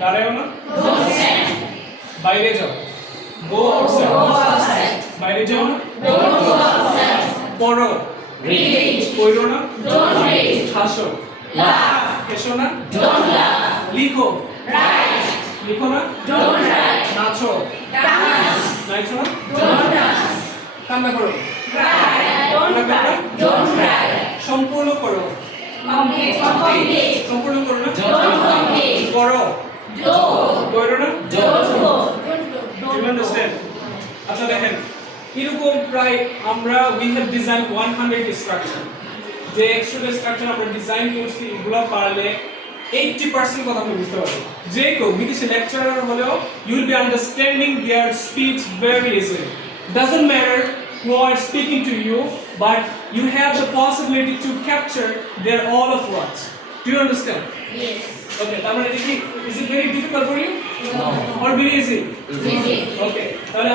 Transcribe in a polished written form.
দাঁড়াও না, বাইরে যাও, গো আউটসাইড, বাইরে যাও না, পড়ো, পড়ো না, হাসো, হেসো না, লিখো, লিখো না, নাচো, নাচো না, কান্না করো, কান্না করো না, সম্পূর্ণ করো, সম্পূর্ণ করো না, করো, করো না, you understand? আচ্ছা দেখেন এরকম প্রায় আমরা we have designed 100 structure যে 100 স্ট্রাকচার আমরা ডিজাইন করছি এগুলো পারলে 80% কথা আপনি বুঝতে পারবেন যে কেউ বিদেশি লেকচারার হলেও you will be understanding their speech very easily. Doesn't matter who are speaking to you, but you have the possibility to capture their all of words. Do you understand? Yes. Okay, তার মানে কি is it very difficult for you? No. Or very easy? Easy. Okay, তাহলে